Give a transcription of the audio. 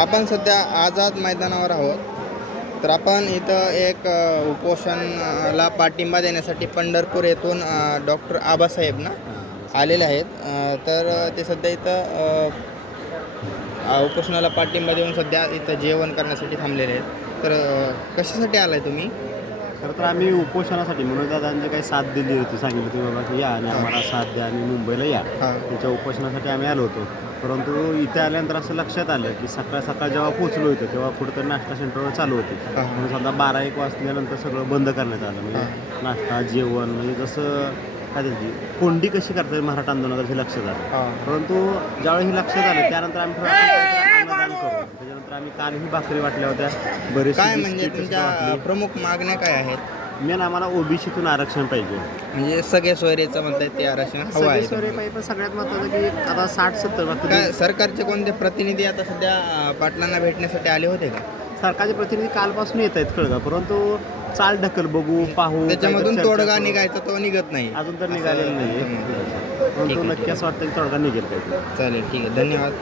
आपण सध्या आझाद मैदानावर आहोत. तर आपण इथं एक उपोषणाला उपोषणला पाठिंबा देण्यासाठी पंढरपूर येथून डॉक्टर आबासाहेब ना आलेले आहेत. तर ते सध्या इथं उपोषणाला पाठिंबा देऊन सध्या इथं जेवण करण्यासाठी थांबलेले आहेत. तर कशासाठी कशासाठी आलाय तुम्ही? खरं तर आम्ही उपोषणासाठी मनोजदादांची काही साथ दिली होती. सांगितलं होती बाबा की या आणि आम्हाला साथ द्या आणि मुंबईला या. त्याच्या उपोषणासाठी आम्ही आलो होतो. परंतु इथे आल्यानंतर असं लक्षात आलं की सकाळ सकाळ जेव्हा पोचलो इथं तेव्हा कुठंतरी नाश्ता सेंटरवर चालू होती. म्हणून समजा बारा एक वाजल्यानंतर सगळं बंद करण्यात आलं. म्हणजे नाश्ता जेवण म्हणजे जसं काय त्याची कोंडी कशी करता येईल मराठा आंदोलनात हे लक्षात आलं. परंतु ज्यावेळी हे लक्षात आलं त्यानंतर आम्ही थोडं आम्ही कालही भाकरी वाटल्या होत्या. बरेचसे काय म्हणजे तुमच्या प्रमुख मागण्या काय आहेत? मेन आम्हाला ओबीसीतून आरक्षण पाहिजे. म्हणजे सगळे सोयरेचं म्हणताय ते आरक्षण हवं आहे. सगळे पाहिजे पण सगळ्यात महत्त्वाचं की आता साठ सत्तर काय सरकारचे कोणते प्रतिनिधी आता सध्या अ, पाटलांना भेटण्यासाठी आले होते का? सरकारचे प्रतिनिधी कालपासून येत आहेत कळगा परंतु चाल ढकल बघू पाहू त्याच्यामधून काहीतरी तोडगा. निघायचा तो निघत नाही. अजून तर निघालेलं नाही. परंतु आहे, नक्की असं वाटतं की तोडगा निघेल चालेल ठीक आहे. धन्यवाद.